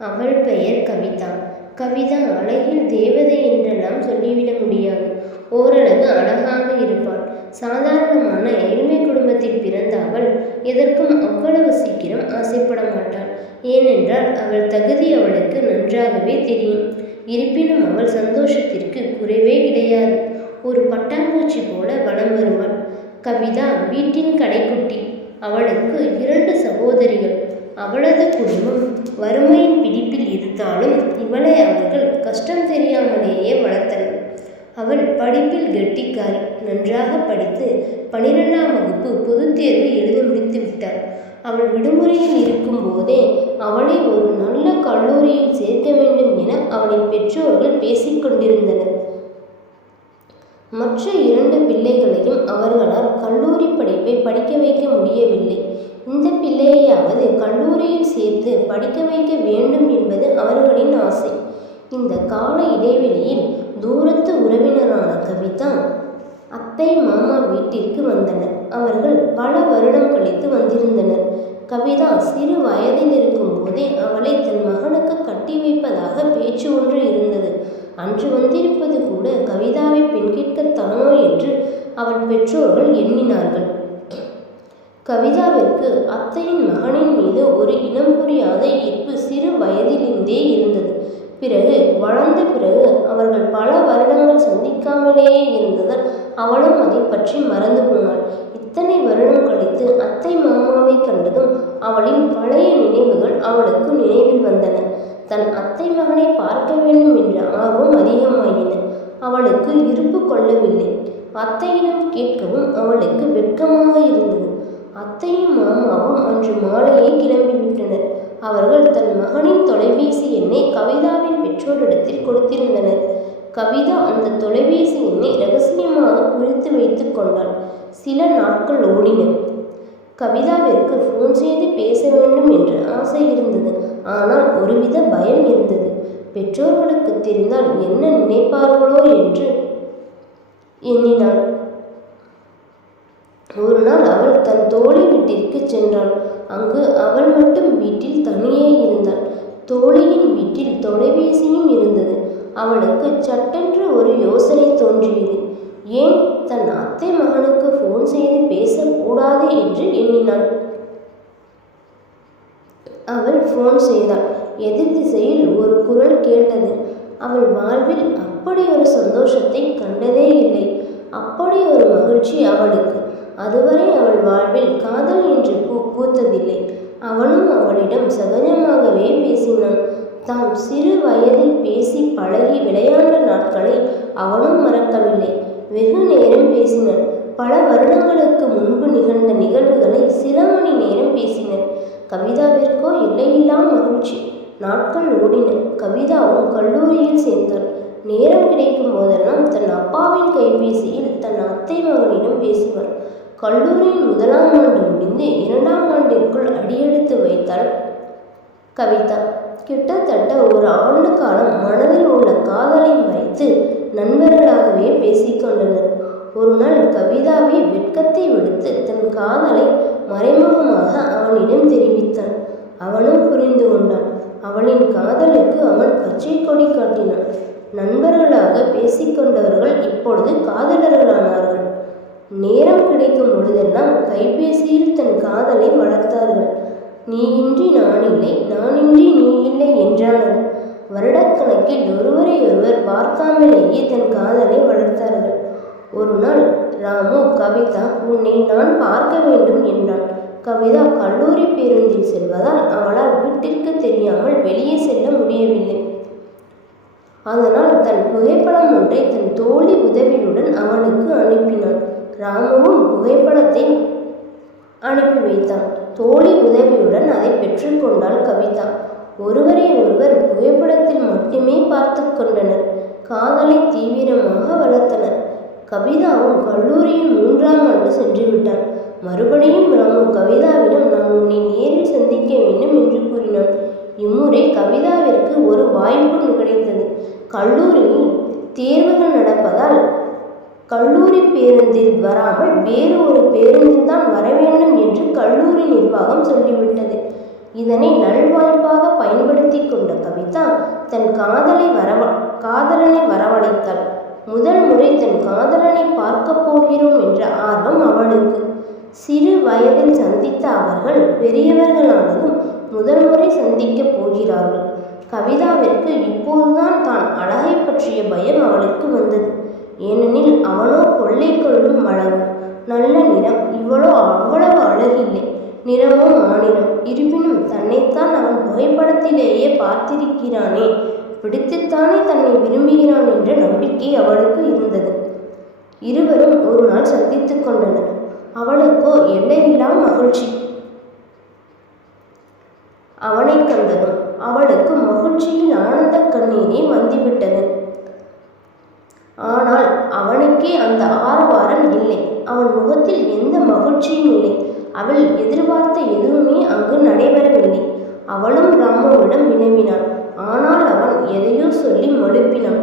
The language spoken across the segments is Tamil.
அவள் பெயர் கவிதா. கவிதா அழகில் தேவதை என்றெல்லாம் சொல்லிவிட முடியாது. ஓரளவு அழகாக இருப்பாள். சாதாரணமான ஏழ்மை குடும்பத்தில் பிறந்த அவள் எதற்கும் அவ்வளவு சீக்கிரம் ஆசைப்பட மாட்டாள். ஏனென்றால் அவள் தகுதி அவளுக்கு நன்றாகவே தெரியும். இருப்பினும் அவள் சந்தோஷத்திற்கு குறைவே கிடையாது. ஒரு பட்டாம்பூச்சி போல வலம் வருவாள். கவிதா வீட்டின் கடைக்குட்டி. அவளுக்கு 2 சகோதரிகள். அவளது குடும்பம் வறுமையின் பிடிப்பில் இருந்தாலும் இவளை அவர்கள் கஷ்டம் தெரியாமலேயே வளர்த்தனர். அவள் படிப்பில் கெட்டிக்காரி. நன்றாக படித்து 12ஆம் வகுப்பு பொதுத் தேர்வு எழுத முடித்து விட்டாள். அவள் விடுமுறையில் இருக்கும் போதே அவளை ஒரு நல்ல கல்லூரியில் சேர்க்க வேண்டும் என அவளின் பெற்றோர்கள் பேசிக்கொண்டிருந்தனர். மற்ற 2 பிள்ளைகளையும் அவர்களால் கல்லூரி படிப்பை படிக்க வைக்க முடியவில்லை. இந்த பிள்ளையையாவது கல்லூரியில் சேர்த்து படிக்க வைக்க வேண்டும் என்பது அவர்களின் ஆசை. இந்த கால இடைவெளியில் தூரத்து உறவினரான கவிதா அத்தை மாமா வீட்டிற்கு வந்தனர். அவர்கள் பல வருடம் கழித்து வந்திருந்தனர். கவிதா சிறு வயதில் இருக்கும் போதே அவளை தன் மகனுக்கு கட்டி வைப்பதாக பேச்சு ஒன்று இருந்தது. அன்று வந்திருப்பது கூட கவிதாவை பெண் கேட்கத்தானோ என்று அவள் பெற்றோர்கள் எண்ணினார்கள். கவிதாவிற்கு அத்தையின் மகனின் மீது ஒரு இனம் புரியாத ஈர்ப்பு சிறு வயதிலிருந்தே இருந்தது. பிறகு வளர்ந்த பிறகு அவர்கள் பல வருடங்கள் சந்திக்காமலேயே இருந்ததால் அவளும் அதை பற்றி மறந்து போனாள். இத்தனை வருடம் கழித்து அத்தை மாமாவை கண்டதும் அவளின் பழைய நினைவுகள் அவளுக்கு நினைவில் வந்தன. தன் அத்தை மகனை பார்க்க வேண்டும் என்ற ஆர்வம் அதிகமாயின. அவளுக்கு இருப்பு கொள்ளவில்லை. அத்தையிடம் கேட்கவும் அவளுக்கு வெட்கமாக இருந்தது. அத்தையும் மாமாவும் அன்று மாலையே கிளம்பிவிட்டனர். அவர்கள் தன் மகனின் தொலைபேசி எண்ணை கவிதாவின் பெற்றோரிடத்தில் கொடுத்திருந்தனர். கவிதா அந்த தொலைபேசி எண்ணை ரகசியமாக குறித்து வைத்து கொண்டாள். சில நாட்கள் ஓடின. கவிதாவிற்கு ஃபோன் செய்து பேச வேண்டும் என்று ஆசை இருந்தது. ஆனால் ஒருவித பயம் இருந்தது. பெற்றோர்களுக்கு தெரிந்தால் என்ன நினைப்பார்களோ என்று எண்ணினாள். ஒரு நாள் அவள் தன் தோழி வீட்டிற்கு சென்றாள். அங்கு அவள் மட்டும் வீட்டில் தனியே இருந்தாள். தோழியின் வீட்டில் தொலைபேசியும் இருந்தது. அவளுக்கு சட்டென்று ஒரு யோசனை தோன்றியது. ஏன் தன் அத்தை மகனுக்கு ஃபோன் செய்து பேசக்கூடாது என்று எண்ணினாள். அவள் ஃபோன் செய்தாள். எதிர் திசையில் ஒரு குரல் கேட்டது. அவள் வாழ்வில் அப்படி ஒரு சந்தோஷத்தை கண்டதே இல்லை. அப்படி ஒரு மகிழ்ச்சி அவளுக்கு. அதுவரை அவள் வாழ்வில் காதல் என்று பூத்ததில்லை. அவனும் அவளிடம் சகஜமாகவே பேசினான். தாம் சிறு வயதில் பேசி பழகி விளையாண்ட நாட்களை அவனும் மறக்கவில்லை. வெகு நேரம் பேசினர். பல வருடங்களுக்கு முன்பு நிகழ்ந்த நிகழ்வுகளை சில மணி நேரம் பேசினர். கவிதாவிற்கோ எல்லையில்லா மகிழ்ச்சி. நாட்கள் ஓடின. கவிதாவும் கல்லூரியில் சேர்ந்தாள். நேரம் கிடைக்கும் போதெல்லாம் தன் அப்பாவின் கைபேசியில் தன் அத்தை மகனிடம் பேசுவாள். கல்லூரியின் 1ஆம் ஆண்டு முடிந்து 2ஆம் ஆண்டிற்குள் அடியெடுத்து வைத்தாள் கவிதா. கிட்டத்தட்ட ஒரு ஆண்டு காலம் மனதில் உள்ள காதலை மறைத்து நண்பர்களாகவே பேசிக்கொண்டனர். ஒரு நாள் கவிதாவை வெட்கத்தை விடுத்து தன் காதலை மறைமுகமாக அவனிடம் தெரிவித்தான். அவனும் புரிந்து கொண்டான். அவளின் காதலுக்கு அவன் பச்சை கொடி காட்டினான். நண்பர்களாக பேசிக்கொண்டவர்கள் இப்பொழுது காதலர்களானார்கள். நேரம் கிடைக்கும் பொழுதெல்லாம் கைபேசியில் தன் காதலை வளர்த்தார்கள். நீ இன்றி நான் இல்லை, நானின்றி நீ இல்லை என்றார்கள். வருடக்கணக்கில் ஒருவரை ஒருவர் பார்க்காமலேயே தன் காதலை வளர்த்தார்கள். ஒரு நாள் ராமு, கவிதா உன்னை நான் பார்க்க வேண்டும் என்றான். கவிதா கல்லூரி பேருந்தில் செல்வதால் அவளால் வீட்டிற்கு தெரியாமல் வெளியே செல்ல முடியவில்லை. அதனால் தன் புகைப்படம் ஒன்றை தன் தோழி உதவியுடன் அவனுக்கு அனுப்பினான். ராமுவும் புகைப்படத்தை அனுப்பி வைத்தான். தோழி உதவியுடன் அதை பெற்றுக்கொண்டாள் கவிதா. ஒருவரை ஒருவர் புகைப்படத்தில் மட்டுமே பார்த்து கொண்டனர். காதலை தீவிரமாக வளர்த்தனர். கவிதாவும் கல்லூரியில் 3ஆம் ஆண்டு சென்று விட்டான். மறுபடியும் ராமு கவிதாவிடம் நான் உன்னை நேரில் சந்திக்க வேண்டும் என்று கூறினான். இம்முறை கவிதாவிற்கு ஒரு வாய்ப்பு கிடைத்தது. கல்லூரியில் தேர்வுகள் நடப்பதால் கல்லூரி பேருந்தில் வராமல் வேறு ஒரு பேருந்தில் தான் வர வேண்டும் என்று கல்லூரி நிர்வாகம் சொல்லிவிட்டது. இதனை நல்வாய்ப்பாக பயன்படுத்தி கொண்ட கவிதா தன் காதலனை வரவழைத்தாள். முதல் முறை தன் காதலனை பார்க்க போகிறோம் என்ற ஆர்வம் அவளுக்கு. சிறு வயதில் சந்தித்த அவர்கள் பெரியவர்களானதும் முதல் முறை சந்திக்கப் போகிறார்கள். கவிதாவிற்கு இப்போதுதான் தான் அழகை பற்றிய பயம் அவளுக்கு வந்தது. ஏனெனில் அவனோ கொள்ளை கொள்ளும் அழகு, நல்ல நிறம். இவளோ அவ்வளவு அழகில்லை, நிறமோ மாநிலம். இருப்பினும் தன்னைத்தான் அவன் புகைப்படத்திலேயே பார்த்திருக்கிறானே, பிடித்துத்தானே தன்னை விரும்புகிறான் என்ற நம்பிக்கை அவளுக்கு இருந்தது. இருவரும் ஒரு நாள் சந்தித்துக் கொண்டனர். அவளுக்கோ எல்லையில்லா மகிழ்ச்சி. அவனை கண்டதும் அவளுக்கு மகிழ்ச்சியில் ஆனந்த கண்ணீரே வந்துவிட்டது. ஆனால் அவனுக்கே அந்த ஆரவாரம் இல்லை. அவன் முகத்தில் எந்த மகிழ்ச்சியும் இல்லை. அவள் எதிர்பார்த்த எதுவுமே அங்கு நடைபெறவில்லை. அவளும் ராமுவிடம் வினவினாள். ஆனால் அவன் எதையோ சொல்லி மழுப்பினான்.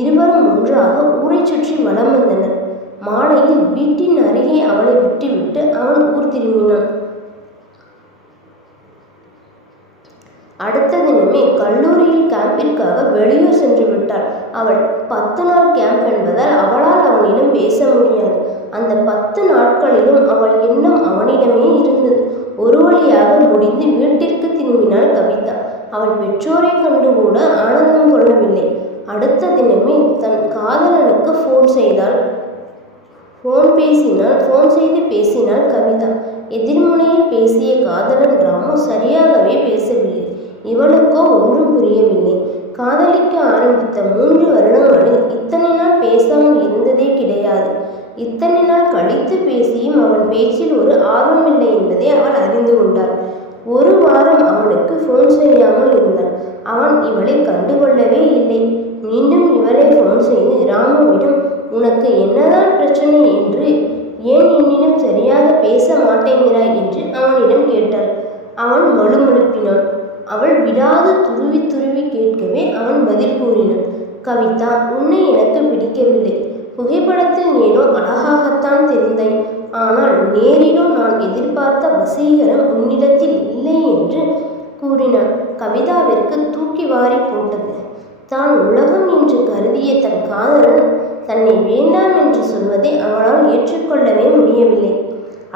இருவரும் ஒன்றாக ஊரை சுற்றி வலம் வந்தனர். மாலையில் வீட்டின் அருகே அவளை விட்டுவிட்டு அவன் ஊர் திரும்பினான். அடுத்த தினமே கல்லூரியில் கேம்பிற்காக வெளியூர் சென்று விட்டாள். அவள் 10 நாள் கேம்ப் என்பதால் அவளால் அவனிடம் பேச முடியாது. அந்த 10 நாட்களிலும் அவள் எண்ணம் அவனிடமே இருந்தது. ஒரு வழியாக முடிந்து வீட்டிற்கு திரும்பினாள் கவிதா. அவள் பெற்றோரை கண்டு கூட ஆனந்தம் கொள்ளவில்லை. அடுத்த தினமே தன் காதலனுக்கு ஃபோன் செய்து பேசினாள் கவிதா. எதிர்முனையில் பேசிய காதலன் ராமு சரியாகவே பேசவில்லை. இவளுக்கோ ஒன்றும் புரியவில்லை. காதலிக்க ஆரம்பித்த 3 வருடங்களில் இத்தனை நாள் பேசாமல் இருந்ததே கிடையாது. இத்தனை நாள் கழித்து பேசியும் அவன் பேச்சில் ஒரு ஆர்வமில்லை என்பதை அவள் அறிந்து கொண்டாள். ஒரு வாரம் அவனுக்கு ஃபோன் செய்யாமல் இருந்தாள். அவன் இவளை கண்டுகொள்ளவே இல்லை. மீண்டும் இவளை ஃபோன் செய்து ராமுவிடம், உனக்கு என்னதான் பிரச்சனை என்று, ஏன் என்னிடம் சரியாக பேச மாட்டேங்கிறாய் என்று அவனிடம் கேட்டாள். அவன் மழுமழுப்பினான். அவள் விடாது துருவி துருவி கேட்கவே அவன் பதில் கூறினான். கவிதா, உன்னை எனக்கு பிடிக்கவில்லை. புகைப்படத்தில் ஏனோ அழகாகத்தான் தெரிந்தாய். ஆனால் நேரிலோ நான் எதிர்பார்த்த வசீகரம் உன்னிடத்தில் இல்லை என்று கூறினான். கவிதாவிற்கு தூக்கி வாரி போட்டது. தான் உலகம் என்று கருதிய தன் காதலன் தன்னை வேண்டாம் என்று சொல்வதை அவளால் ஏற்றுக்கொள்ளவே முடியவில்லை.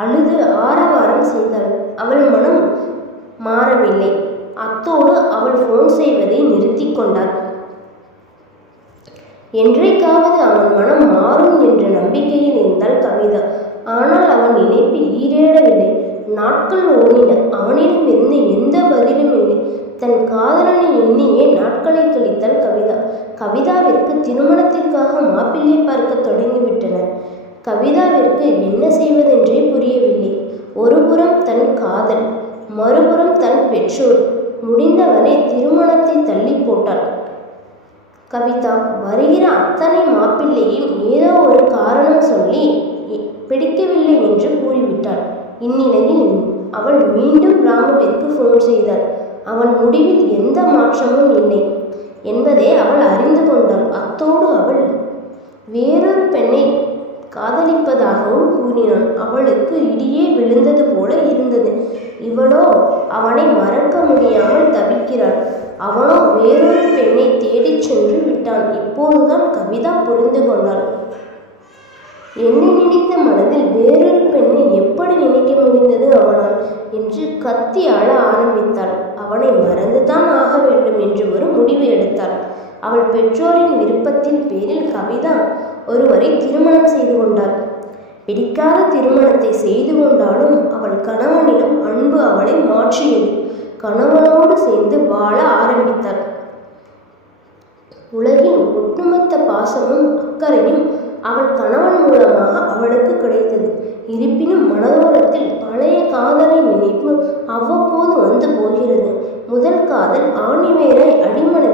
அழுது ஆரவாரம் செய்தாள். அவள் மனம் மாறவில்லை. அத்தோடு அவள் ஃபோன் செய்வதை நிறுத்தி கொண்டாள். என்றைக்காவது அவன் மனம் மாறும் என்ற நம்பிக்கையில் இருந்தாள் கவிதா. ஆனால் அவன் நினைப்பில் ஈரேறவில்லை. நாட்கள் ஓடின. அவனிடம் இருந்து எந்த பதிலும் இல்லை. தன் காதலனை எண்ணியே நாட்களை கழித்தாள் கவிதா. கவிதாவிற்கு திருமணத்திற்காக மாப்பிள்ளை பார்க்க தொடங்கிவிட்டனர். கவிதாவிற்கு என்ன செய்வதென்றே புரியவில்லை. ஒருபுறம் தன் காதல், மறுபுறம் தன் பெற்றோர். முடிந்தவரை திருமணத்தை தள்ளி போட்டாள். கவிதா வருகிற அத்தனை மாப்பிள்ளையும் ஏதோ ஒரு காரணம் சொல்லி பிடிக்கவில்லை என்று கூறிவிட்டாள். இந்நிலையில் அவள் மீண்டும் ராமுவிற்கு ஃபோன் செய்தாள். அவன் முடிவில் எந்த மாற்றமும் இல்லை என்பதை அவள் அறிந்து கொண்டாள். அத்தோடு அவள் வேறொரு பெண்ணை காதலிப்பதாகவும் கூறினான். அவளுக்கு இடியே விழுந்தது போல இருந்தது. இவளோ அவனை மறக்க முடியாமல் தவிக்கிறாள். அவனோ வேறொரு பெண்ணை தேடிச் சென்று விட்டான். இப்போதுதான் கவிதா புரிந்து கொண்டாள். என்னை நினைத்த மனதில் வேறொரு பெண்ணை எப்படி நினைக்க முடிந்தது அவனால் என்று கத்தி அழ ஆரம்பித்தாள். அவனை மறந்துதான் ஆக வேண்டும் என்று ஒரு முடிவு எடுத்தாள். அவள் பெற்றோரின் விருப்பத்தின் பேரில் கவிதா ஒருவரை திருமணம் செய்து கொண்டாள். பிடிக்காத திருமணத்தை செய்து கொண்டாலும் அவள் கணவனிடம் அன்பு அவளை மாற்றியது. கணவனோடு சேர்ந்து வாழ ஆரம்பித்தாள். உலகின் ஒட்டுமொத்த பாசமும் அக்கறையும் அவள் கணவன் மூலமாக அவளுக்கு கிடைத்தது. இருப்பினும் மனதோரத்தில் பழைய காதலின் நினைப்பு அவ்வப்போது வந்து போகிறது. முதல் காதல் ஆணிவேரை அடிமனதில்